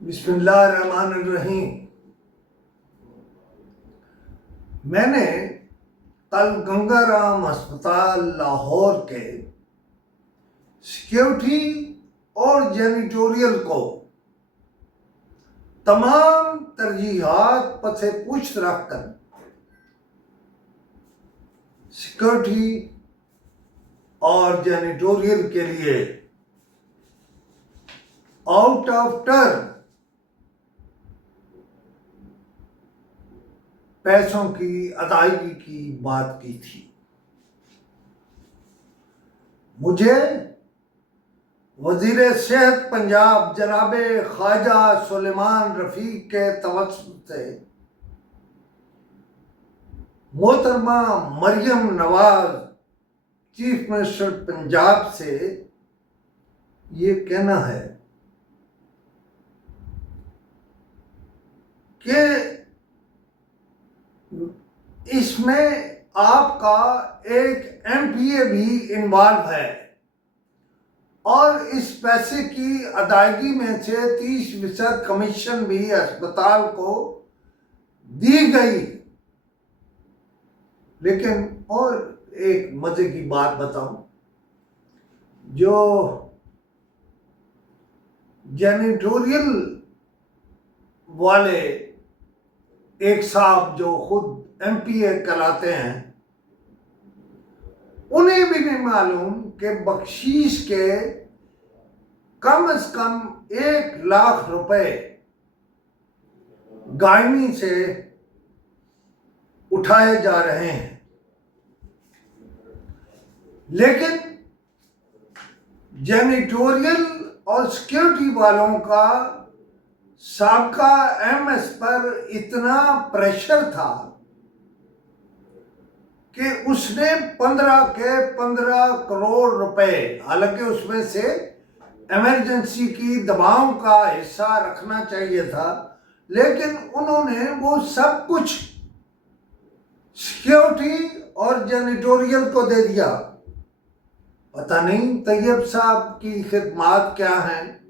बिस्मिल्लाहिर्रहमानिर्रहीम। मैंने कल गंगाराम अस्पताल लाहौर के सिक्योरिटी और जेनिटोरियल को तमाम तरजीहात पर से पूछ रखकर सिक्योरिटी और जेनिटोरियल के लिए आउट ऑफ टर्न पैसों की अदायगी की बात की थी। मुझे वजीर सेहत पंजाब जनाब ख्वाजा सुलेमान रफीक के तवस्सुत से मोहतरमा मरियम नवाज चीफ मिनिस्टर पंजाब से ये कहना है कि इसमें आपका एक एमपीए भी इन्वॉल्व है और इस पैसे की अदायगी में से 30% कमीशन भी अस्पताल को दी गई। लेकिन और एक मजे की बात बताऊं, जो जेनिटोरियल वाले एक साहब जो खुद एमपीए कहलाते हैं, उन्हें भी नहीं मालूम कि बख्शीश के कम से कम 1 लाख रुपए गायनी से उठाए जा रहे हैं। लेकिन जेनिटोरियल और सिक्योरिटी वालों का साबका एमएस पर इतना प्रेशर था कि उसने 15 करोड़ रुपए, हालांकि उसमें से इमरजेंसी की दवाओं का हिस्सा रखना चाहिए था, लेकिन उन्होंने वो सब कुछ सिक्योरिटी और जेनिटोरियल को दे दिया। पता नहीं तैयब साहब की खिदमात क्या हैं,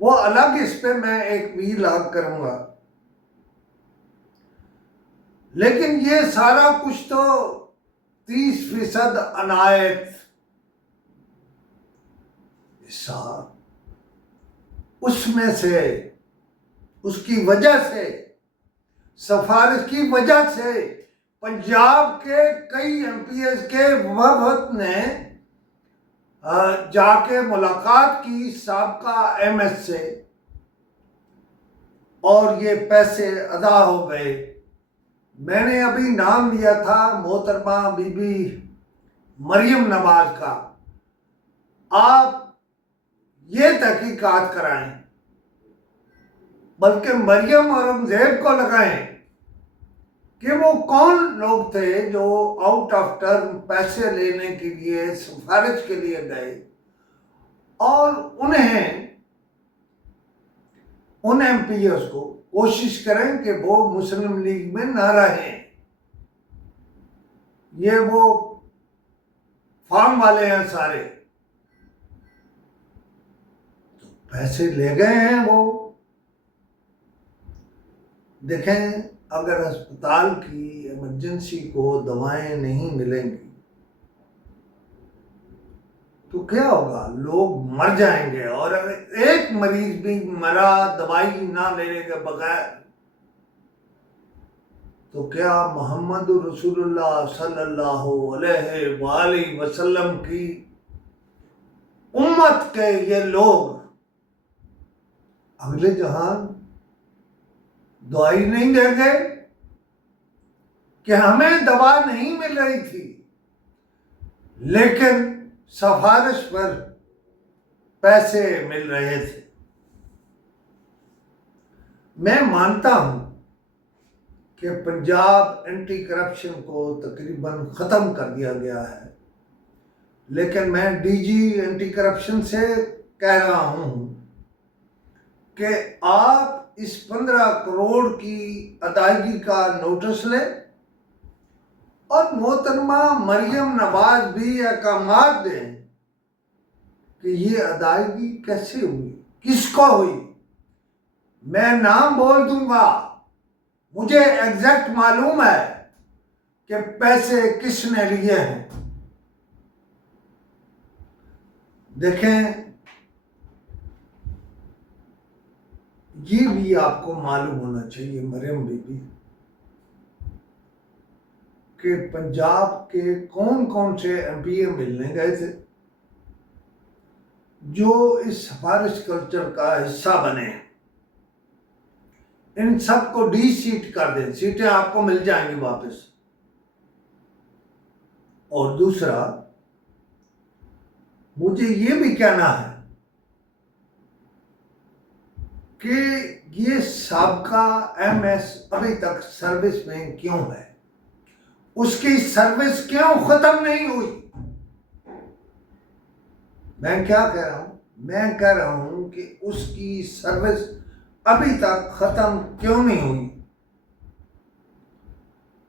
वो अलग, इस पे मैं एक वीलॉग करूंगा। लेकिन ये सारा कुछ तो 30% अनायत हिस्सा उसमें से, उसकी वजह से, सिफारिश की वजह से पंजाब के कई एमपीएस के वफद ने जाके मुलाकात की साबका एमएस से और ये पैसे अदा हो गए। मैंने अभी नाम लिया था मोहतरमा बीबी मरियम नवाज का। आप ये तहकीकात कराएं, बल्कि मरियम औरंगजेब को लगाएं कि वो कौन लोग थे जो आउट ऑफ टर्न पैसे लेने के लिए, सिफारिश के लिए गए, और उन एमपीएस को कोशिश करें कि वो मुस्लिम लीग में ना रहें। ये वो फार्म वाले हैं सारे, तो पैसे ले गए हैं वो। देखें, अगर अस्पताल की इमरजेंसी को दवाएं नहीं मिलेंगी तो क्या होगा? लोग मर जाएंगे। और अगर एक मरीज भी मरा दवाई ना लेने के बगैर, तो क्या मोहम्मद रसूलुल्लाह सल्लल्लाहु अलैहि वसल्लम की उम्मत के ये लोग अगले जहान दवाई नहीं देंगे? कि हमें दवा नहीं मिल रही थी, लेकिन सिफारिश पर पैसे मिल रहे थे। मैं मानता हूं कि पंजाब एंटी करप्शन को तकरीबन ख़त्म कर दिया गया है, लेकिन मैं डीजी एंटी करप्शन से कह रहा हूं कि आप इस 15 करोड़ की अदायगी का नोटिस लें और मोहतरमा मरियम नवाज भी अहकामात दें कि ये अदायगी कैसे हुई, किसको हुई, मैं नाम बोल दूंगा, मुझे एग्जैक्ट मालूम है कि पैसे किसने लिए हैं। देखें, ये भी आपको मालूम होना चाहिए मरियम बीबी कि पंजाब के कौन कौन से एमपीए मिलने गए थे जो इस सिफारिश कल्चर का हिस्सा बने। इन सबको डी सीट कर दें, सीटें आपको मिल जाएंगी वापस। और दूसरा, मुझे ये भी कहना है कि ये साबका एमएस अभी तक सर्विस में क्यों है, उसकी सर्विस क्यों खत्म नहीं हुई। मैं क्या कह रहा हूं, मैं कह रहा हूं कि उसकी सर्विस अभी तक खत्म क्यों नहीं हुई।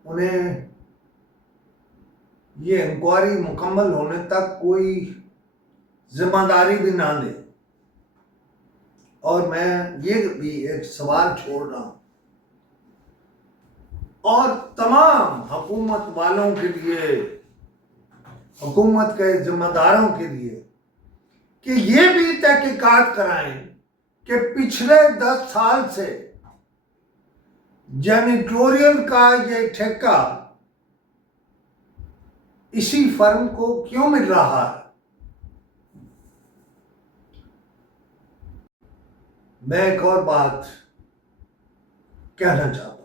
उन्हें ये इंक्वायरी मुकम्मल होने तक कोई जिम्मेदारी भी ना दे। और मैं ये भी एक सवाल छोड़ रहा हूं और तमाम हुकूमत वालों के लिए, हुकूमत के जिम्मेदारों के लिए, कि ये भी तहकीकात कराएं कि पिछले 10 साल से जैनिटोरियल का ये ठेका इसी फर्म को क्यों मिल रहा है। मैं एक और बात कहना चाहता हूं।